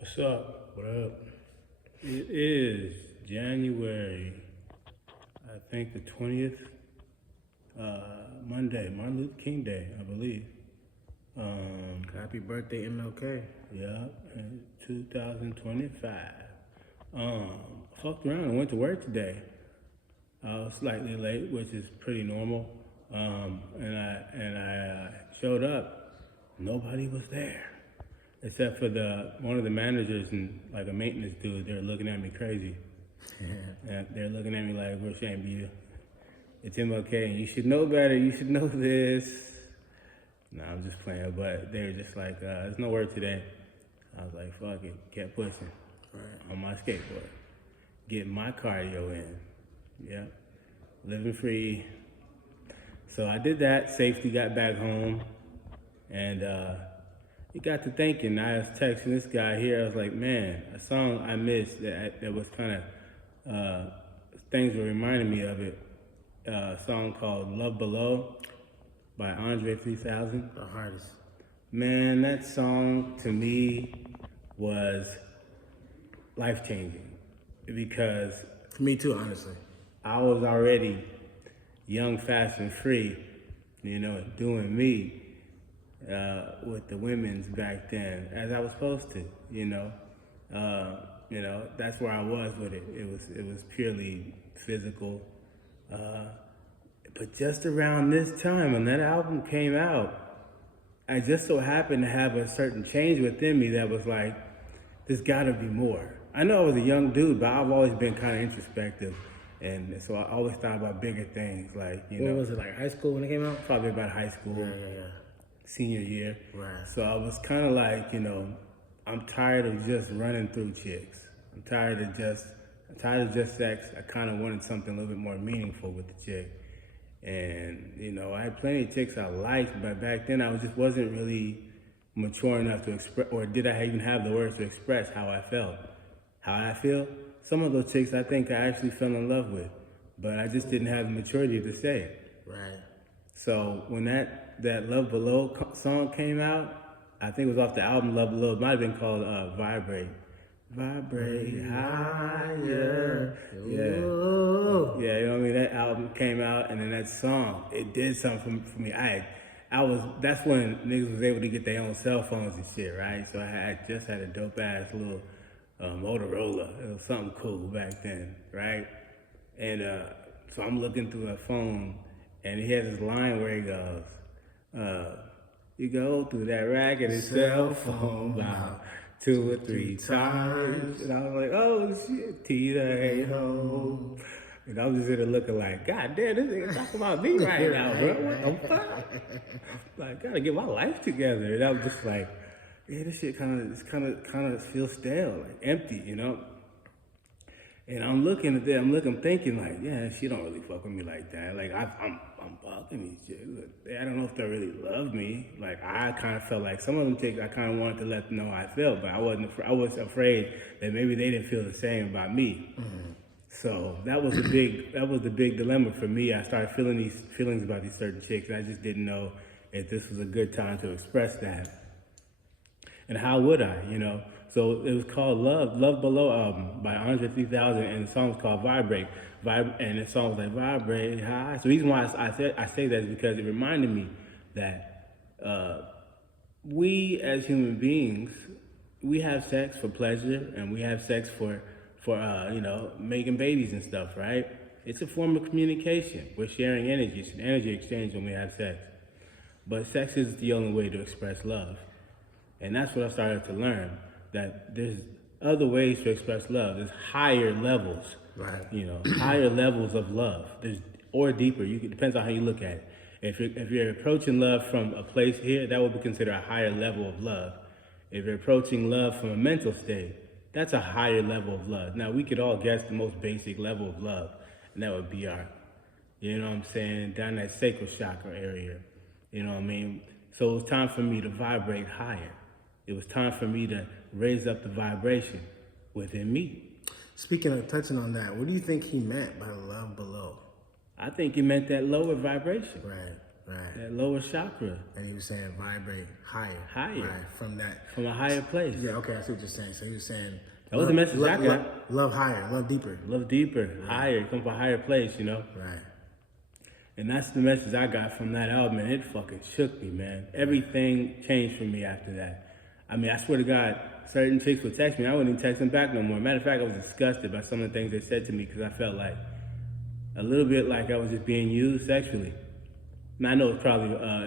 What's up? What up? It is January, I think the 20th, Monday, Martin Luther King Day, I believe. Happy birthday, MLK. Yeah, in 2025. Fucked around and went to work today. I was slightly late, which is pretty normal. And I showed up. Nobody was there, except for the one of the managers and like a maintenance dude. They're looking at me crazy. And they're looking at me like, we're ashamed of you. It's MLK, and you should know better. You should know this. No, I'm just playing, but they were just like, there's no work today. I was like, fuck it, kept pushing on my skateboard, getting my cardio in. Yeah, living free. So I did that. Safety got back home, and it got to thinking. I was texting this guy here. I was like, man, a song I missed that was kind of things were reminding me of it. A song called "Love Below" by Andre 3000. The hardest. Man, that song to me was life changing because For me too, honestly. I was already young, fast, and free, doing me with the women's back then, as I was supposed to, that's where I was with it. It was purely physical. But just around this time, when that album came out, I just so happened to have a certain change within me that was like, there's gotta be more. I know I was a young dude, but I've always been kind of introspective. And so I always thought about bigger things, like, What was it, like high school when it came out? probably about high school, Yeah. senior year. Right. So I was kind of like, I'm tired of just running through chicks. I'm tired of just sex. I kind of wanted something a little bit more meaningful with the chick. And, I had plenty of chicks I liked, but back then I just wasn't really mature enough to express, or did I even have the words to express how I felt? How I feel? Some of those chicks I think I actually fell in love with, but I just didn't have the maturity to say it. Right. So when that Love Below song came out, I think it was off the album Love Below. It might have been called Vibrate. Vibrate higher. Yeah. Yeah, you know what I mean? That album came out, and then that song, it did something for me. That's when niggas was able to get their own cell phones and shit, right? So I just had a dope ass little Motorola. It was something cool back then, right? And so I'm looking through a phone, and he has this line where he goes, you go through that raggedy cell phone about 2 or 3 times. And I was like, oh shit, Tita ain't home. And I was just sitting looking like, God damn, this nigga talking about me right now, bro. What the fuck? Like, gotta get my life together. And I was just like, yeah, this shit kind of feels stale, like empty, And I'm looking at that, I'm thinking like, yeah, she don't really fuck with me like that. Like I'm fucking these chicks. I don't know if they really love me. Like I kind of felt like some of them chicks, I kind of wanted to let them know how I felt, but I was afraid that maybe they didn't feel the same about me. Mm-hmm. So that was the big dilemma for me. I started feeling these feelings about these certain chicks, and I just didn't know if this was a good time to express that. And how would I, So it was called Love Below album by Andre 3000, and the song was called Vibrate. And the song was like Vibrate High. So the reason why I say that is because it reminded me that we as human beings, we have sex for pleasure, and we have sex for making babies and stuff, right? It's a form of communication. We're sharing energy. It's an energy exchange when we have sex. But sex is the only way to express love. And that's what I started to learn, that there's other ways to express love. There's higher levels, Right. Higher levels of love. Or deeper. It depends on how you look at it. If you're approaching love from a place here, that would be considered a higher level of love. If you're approaching love from a mental state, that's a higher level of love. Now, we could all guess the most basic level of love, and that would be our, down that sacral chakra area. You know what I mean? So it was time for me to vibrate higher. It was time for me to raise up the vibration within me. Speaking of touching on that, what do you think he meant by Love Below? I think he meant that lower vibration. Right. Right. that lower chakra, And he was saying vibrate higher. Higher. Right. From that. from a higher place. Yeah, okay, I see what you're saying. So he was saying That was the message I got. Love higher, love deeper. Love deeper, higher, come from a higher place, you know? Right. And that's the message I got from that album, and it fucking shook me, man. Everything changed for me after that. I mean, I swear to God, certain chicks would text me, I wouldn't even text them back no more. Matter of fact, I was disgusted by some of the things they said to me because I felt like a little bit like I was just being used sexually. And I know it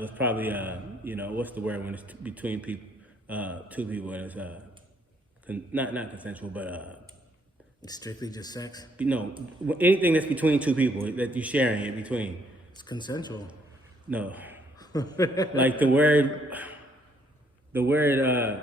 was probably, you know, what's the word when it's between people, two people, and it's not consensual, but It's strictly just sex. no, anything that's between two people that you're sharing it between. It's consensual. No, like the word, the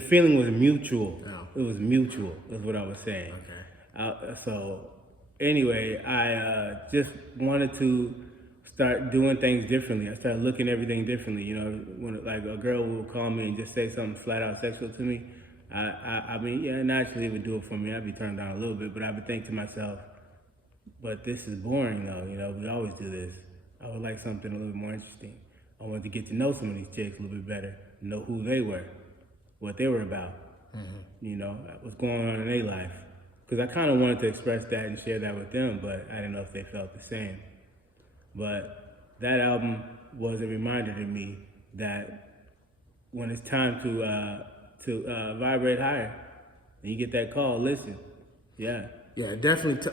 feeling was mutual. Oh. It was mutual, is what I was saying. Okay. So anyway, I just wanted to start doing things differently. I started looking at everything differently. You know, when like a girl would call me and just say something flat out sexual to me, I mean, yeah, naturally it would do it for me. I'd be turned down a little bit, but I would think to myself, but this is boring though. You know, we always do this. I would like something a little bit more interesting. I wanted to get to know some of these chicks a little bit better, know who they were, what they were about. You know, what's going on in their life. Because I kind of wanted to express that and share that with them, but I didn't know if they felt the same. But that album was a reminder to me that when it's time to vibrate higher, and you get that call, listen. Yeah. Yeah, it definitely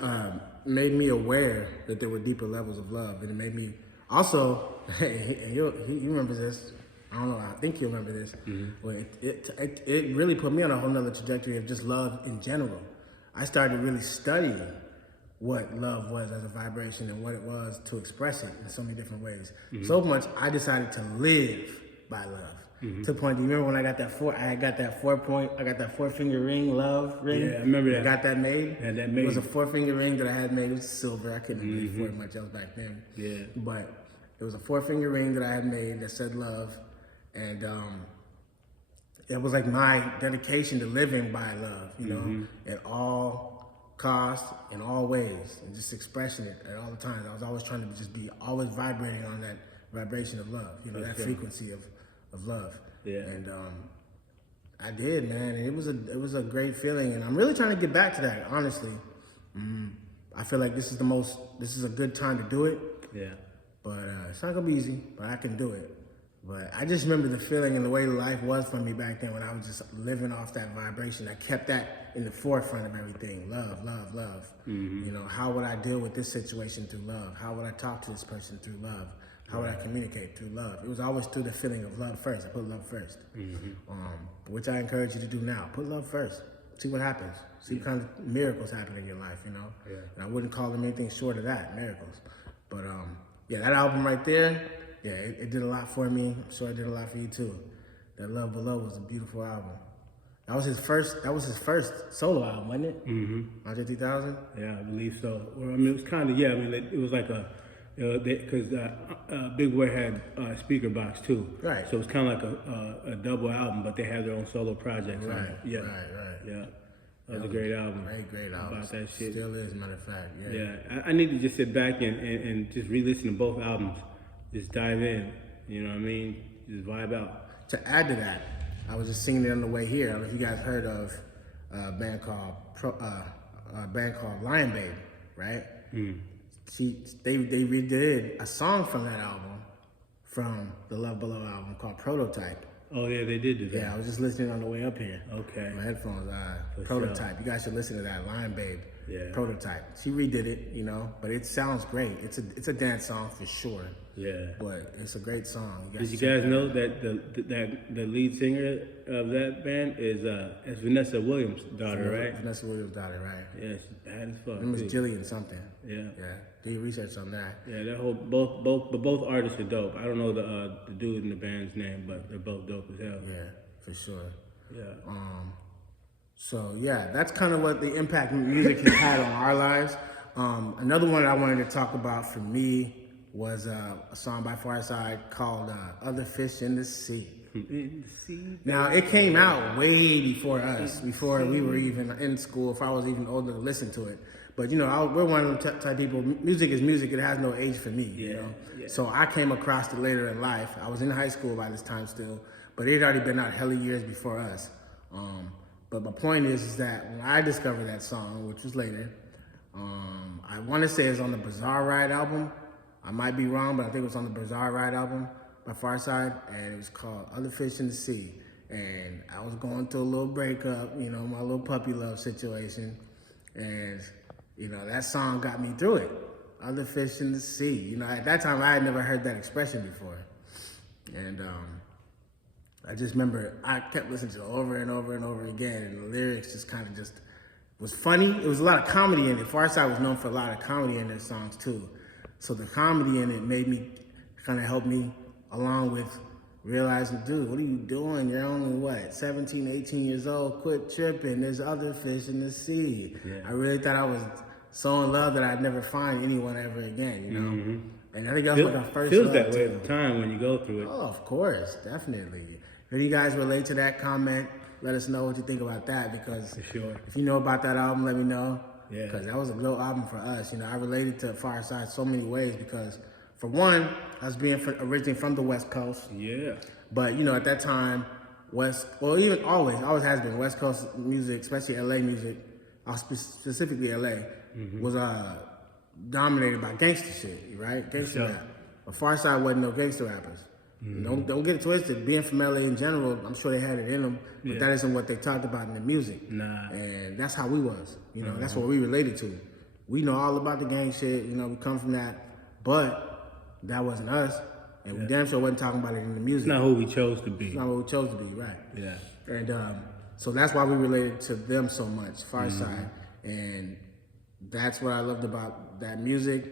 made me aware that there were deeper levels of love, and it made me also. He remembers this. I don't know. I think you remember this. But it really put me on a whole nother trajectory of just love in general. I started really studying what love was as a vibration and what it was to express it in so many different ways. So much I decided to live by love. To the point, do you remember when I got that I got that 4-finger ring, love ring? Yeah, I remember that. I got that made. Had that made. It was a 4-finger ring that I had made. It was silver. I couldn't really afford much else back then. Yeah. But it was a 4-finger ring that I had made that said love. And it was like my dedication to living by love, you know, at all costs, in all ways, and just expressing it at all the times. I was always trying to just be always vibrating on that vibration of love, you know, that frequency of love. Yeah. And I did, man, and it was a great feeling, and I'm really trying to get back to that, honestly. I feel like this is a good time to do it. Yeah. But it's not gonna be easy, but I can do it. But I just remember the feeling and the way life was for me back then when I was just living off that vibration. I kept that in the forefront of everything. Love, love, love. You know, how would I deal with this situation through love? How would I talk to this person through love? How would I communicate through love? It was always through the feeling of love first. I put love first, which I encourage you to do now. Put love first. See what happens. See what kind of miracles happen in your life, you know? Yeah. And I wouldn't call them anything short of that, miracles. But yeah, that album right there, yeah, it did a lot for me. I'm sure it did a lot for you too. That Love Below was a beautiful album. That was his first solo album, wasn't it? Andre 3000? Yeah, I believe so. Well, I mean, it was kind of, yeah, I mean, it was like because Big Boy had Speaker Box too. Right. So it was kind of like a double album, but they had their own solo projects. Right, on it. Yeah. right. Yeah. That was a great album. Great album. About that shit. Still is, matter of fact. Yeah. Yeah, I need to just sit back and just re-listen to both albums. Just dive in, you know what I mean? Just vibe out. To add to that, I was just singing it on the way here. I don't know if you guys heard of a band called Lion Babe, right? They redid a song from that album, from the Love Below album called Prototype. Oh yeah, they did do that. Yeah, I was just listening on the way up here. Okay. My headphones. For Prototype. You guys should listen to that. Lion Babe. Yeah. Prototype. She redid it, you know, but it sounds great. It's a dance song for sure. Yeah. But it's a great song. Did you guys know that the lead singer of that band is Vanessa Williams' daughter, right? Vanessa Williams' daughter, right? Yeah, she's bad as fuck. Her name was too. Jillian something. Yeah. Yeah. Do your research on that. Yeah, that whole both artists are dope. I don't know the dude in the band's name, but they're both dope as hell. Yeah, for sure. Yeah. So yeah, that's kind of what the impact music has had on our lives. Another one that I wanted to talk about for me was a song by Pharcyde called "Other Fish in the Sea." In the sea. Now it came out way before us, before we were even in school. If I was even old enough to listen to it, But you know, we're one of them type people. Music is music; it has no age for me. You Yeah, know. yeah. So I came across it later in life. I was in high school by this time still, but it had already been out hella years before us. But my point is that when I discovered that song, which was later, I want to say it's on the Bizarre Ride album. I might be wrong, but I think it was on the Bizarre Ride album by Pharcyde, and it was called Other Fish in the Sea. And I was going through a little breakup, you know, my little puppy love situation. And, you know, that song got me through it. Other fish in the sea. You know, at that time, I had never heard that expression before. And I just remember I kept listening to it over and over and over again. And the lyrics just kind of just was funny. It was a lot of comedy in it. Pharcyde was known for a lot of comedy in their songs, too. So the comedy in it made me, kind of helped me along with realizing, dude, what are you doing? You're only, what, 17, 18 years old? Quit tripping. There's other fish in the sea. Yeah. I really thought I was so in love that I'd never find anyone ever again, you know? And I think that was like our first Feels love, that way too. at the time when you go through it. Oh, of course, definitely. If any of you guys relate to that, comment. Let us know what you think about that, because For sure. if you know about that album, let me know. Yeah. Because that was a dope album for us. You know, I related to Pharcyde so many ways because, for one, I was originally from the West Coast. Yeah. But, you know, at that time, even always has been West Coast music, especially LA music, specifically LA, was dominated by gangster shit, right? Gangster Sure. rap. But Pharcyde wasn't no gangster rappers. Don't get it twisted. Being from LA in general, I'm sure they had it in them, but Yeah. that isn't what they talked about in the music. Nah. And that's how we was. You know, that's what we related to. We know all about the gang shit. You know, we come from that, but that wasn't us, and we damn sure wasn't talking about it in the music. It's not who we chose to be. It's not what we chose to be, right? Yeah. And so that's why we related to them so much, Pharcyde. And that's what I loved about that music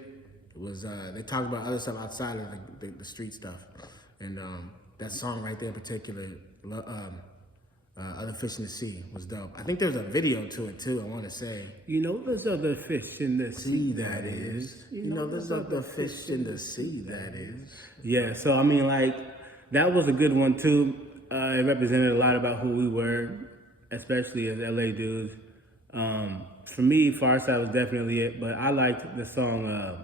was they talked about other stuff outside of the street stuff. And that song right there in particular, Other Fish in the Sea, was dope. I think there's a video to it too, I want to say. You know there's other fish in the sea, That is. You know, there's other fish in the sea, that is. Yeah, so I mean, like, that was a good one too. It represented a lot about who we were, especially as LA dudes. For me, Pharcyde was definitely it, but I liked the song,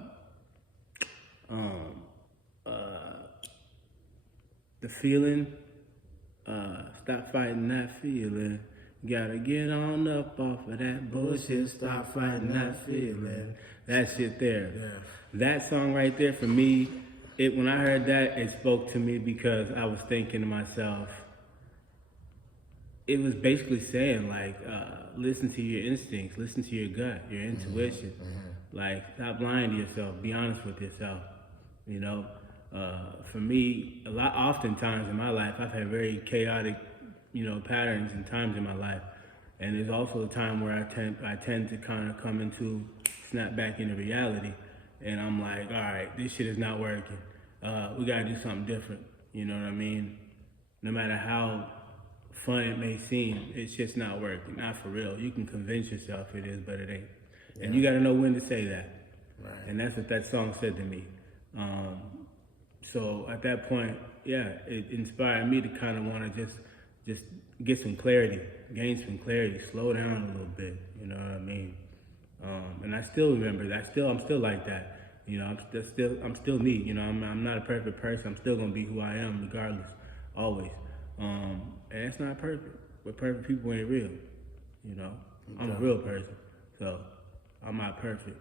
The Feeling. Stop fighting that feeling. Gotta get on up off of that bullshit. Stop fighting that feeling. That shit there. Yeah. That song right there for me, when I heard that, it spoke to me because I was thinking to myself, it was basically saying like, listen to your instincts, listen to your gut, your intuition. Like, stop lying to yourself, be honest with yourself, you know? For me, oftentimes in my life, I've had very chaotic, patterns and times in my life. And there's also a time where I tend to kind of snap back into reality. And I'm like, all right, this shit is not working. We gotta do something different. You know what I mean? No matter how fun it may seem, it's just not working, not for real. You can convince yourself it is, but it ain't. And you gotta know when to say that. Right. And that's what that song said to me. So at that point, yeah, it inspired me to kind of want to just get some clarity, gain some clarity, slow down a little bit. You know what I mean? And I still remember that. I'm still like that. You know, I'm still me. You know, I'm not a perfect person. I'm still gonna be who I am, regardless, always. And it's not perfect. But perfect people ain't real. You know, I'm a real person, so I'm not perfect.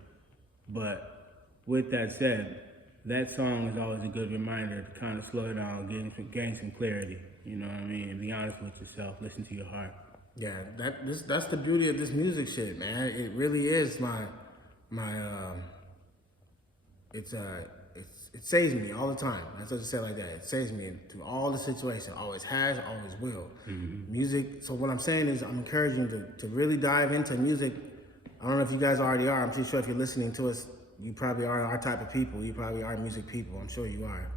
But with that said, that song is always a good reminder to kind of slow down, gain some clarity. You know what I mean? And be honest with yourself. Listen to your heart. Yeah, that's the beauty of this music shit, man. It really is it saves me all the time. That's what I say like that. It saves me through all the situations. Always has, always will. Music. So what I'm saying is, I'm encouraging you to really dive into music. I don't know if you guys already are. I'm pretty sure if you're listening to us, you probably are our type of people. You probably are music people. I'm sure you are.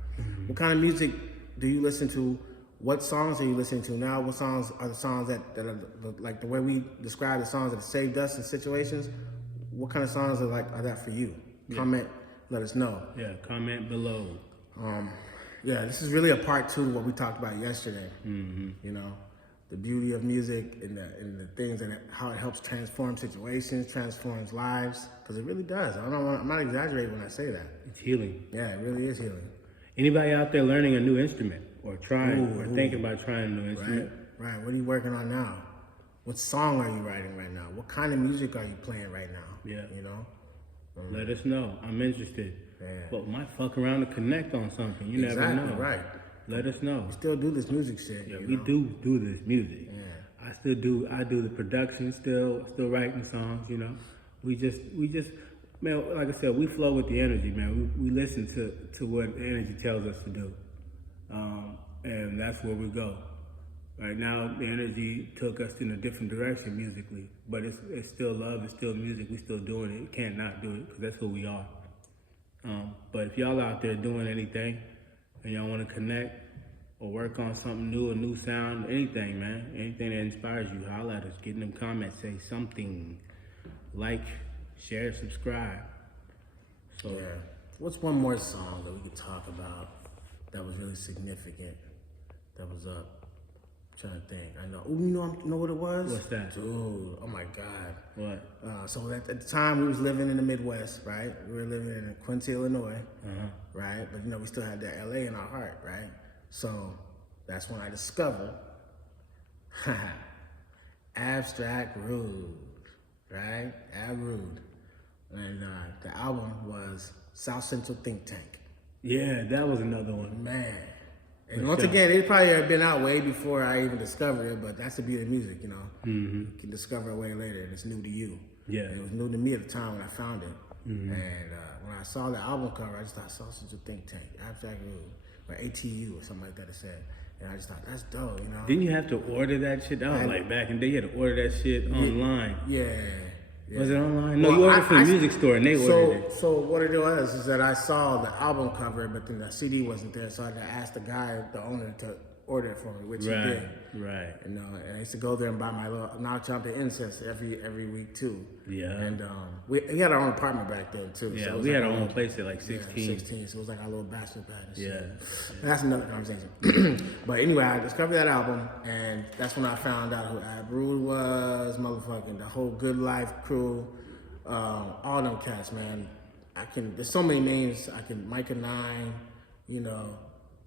What kind of music do you listen to? What songs are you listening to now? What songs are the songs that are like the way we describe the songs that have saved us in situations? What kind of songs are that for you? Yeah. Comment, let us know. Yeah, comment below. Yeah, this is really a part 2 to what we talked about yesterday. You know, the beauty of music and the things and how it helps transform situations, transforms lives, because it really does. I'm not exaggerating when I say that. It's healing. Yeah, it really is healing. Anybody out there learning a new instrument or trying or thinking about trying a new instrument? Right. What are you working on now? What song are you writing right now? What kind of music are you playing right now? Yeah. You know? Let us know. I'm interested. Yeah. But might fuck around and connect on something. You never know. Right. Let us know. We still do this music shit. Yeah, you we know? do this music. Yeah. I do the production still writing songs, you know. We just man, like I said, we flow with the energy, man. We listen to what the energy tells us to do. And that's where we go. Right now, the energy took us in a different direction musically, but it's still love, it's still music, we still doing it. We can't not do it because that's who we are. But if y'all out there doing anything and y'all want to connect or work on something new, a new sound, anything, man, anything that inspires you, holla at us, get in them comments, say something, like, share, subscribe. So, Yeah. What's one more song that we could talk about that was really significant? That was up. I'm trying to think. I know. Ooh, you know what it was? What's that? Dude, oh my God. what? So at the time we was living in the Midwest, right? We were living in Quincy, Illinois, right? But we still had that LA in our heart, right? So that's when I discovered Abstract Rude, right? Ab Rude. And the album was South Central Think Tank. Yeah, that was another one. Man. And once again, it probably had been out way before I even discovered it, but that's the beauty of music, you know? Mm-hmm. You can discover it way later, and it's new to you. Yeah. And it was new to me at the time when I found it. Mm-hmm. And when I saw the album cover, I just thought, South Central Think Tank, Abstract Rude, or ATU, or something like that it said. And I just thought, that's dope, you know? Didn't you have to order that shit? That was like back in the day, you had to order that shit online. Yeah. Was it online? No, you ordered from the music store and they ordered it. So what it was is that I saw the album cover, but then the CD wasn't there, so I had to ask the guy, the owner, to order it for me, which he did. Right. And I used to go there and buy my little Notch Out the Incense every week too. Yeah. And we had our own apartment back then too. Yeah, so we had like our own place at like 16. 16, so it was like our little bachelor pad and shit. Yeah. And that's another conversation. But anyway, I discovered that album, and that's when I found out who Ab Rude was, motherfucking the whole Good Life crew. All them cats, man. There's so many names. Micah 9,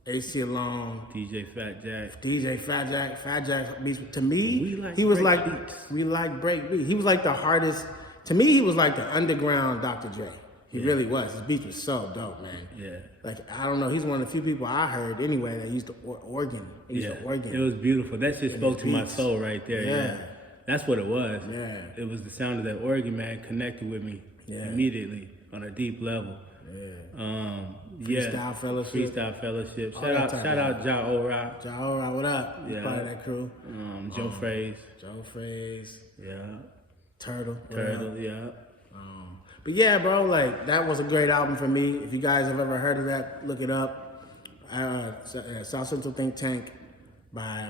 AC Alone, DJ Fat Jack. Fat Jack beats. To me, like he was break like, beats. we like break beats. He was like the hardest. To me, he was like the underground Dr. Dre. He really was. His beats was so dope, man. Yeah. Like, I don't know, he's one of the few people I heard anyway that used to organ. He used to organ. It was beautiful. That shit spoke to my soul right there. Yeah. That's what it was. Yeah. It was the sound of that organ, man, connected with me immediately on a deep level. Yeah. Freestyle Fellowship. Freestyle Fellowship. Shout out Ja Ora. Ja Ora, what up? He's Yeah. part of that crew. Joe Fraze. Joe Fraze. Yeah. Turtle. Yeah. But yeah, bro, like, that was a great album for me. If you guys have ever heard of that, look it up. South Central Think Tank by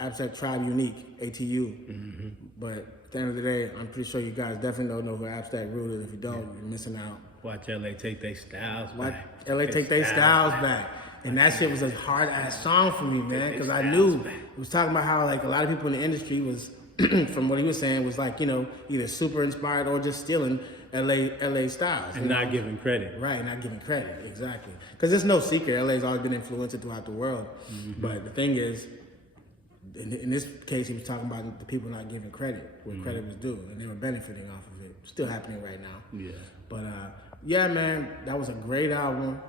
Abstract Tribe Unique, ATU. Mm-hmm. But at the end of the day, I'm pretty sure you guys definitely don't know who Abstract Rude is. If you don't, you're missing out. Watch LA take their styles back. LA take their styles back. And that shit was a hard ass song for me, man, because I knew it was talking about how, like, a lot of people in the industry was, from what he was saying, was like, either super inspired or just stealing LA styles. And not giving credit. Right, not giving credit, exactly. Because there's no secret, LA's always been influential throughout the world. Mm-hmm. But the thing is, in this case, he was talking about the people not giving credit where credit was due, and they were benefiting off of it. Still happening right now. Yeah. But yeah, man, that was a great album.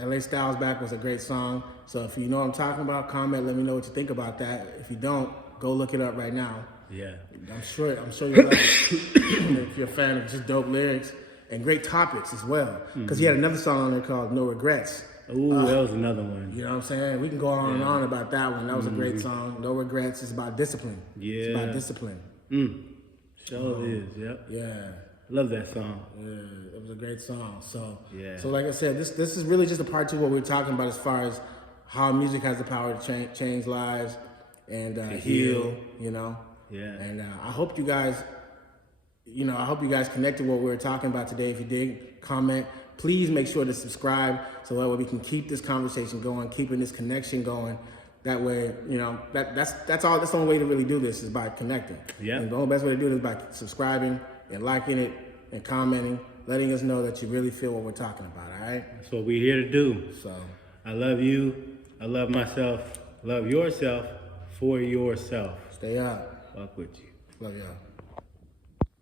LA Styles Back was a great song. So if you know what I'm talking about, comment, let me know what you think about that. If you don't, go look it up right now. Yeah. I'm sure you'll like it if you're a fan of just dope lyrics and great topics as well. Because he had another song on there called No Regrets. Ooh, that was another one. You know what I'm saying? We can go on and on about that one. That was a great song. No Regrets. It's about discipline. Yeah. It's about discipline. Sure is, yep. Yeah. Love that song. Yeah, it was a great song. So, Yeah. So like I said, this is really just a part 2 of what we're talking about as far as how music has the power to change lives and heal, Yeah. And I hope you guys, connected what we were talking about today. If you did, comment. Please make sure to subscribe so that way we can keep this conversation going, keeping this connection going. That way, you know, that's all. That's the only way to really do this is by connecting. Yeah. And the only best way to do it is by subscribing and liking it and commenting, letting us know that you really feel what we're talking about. All right. That's what we're here to do. So I love you. I love myself. Love yourself for yourself. stay up. Fuck with you. Love y'all.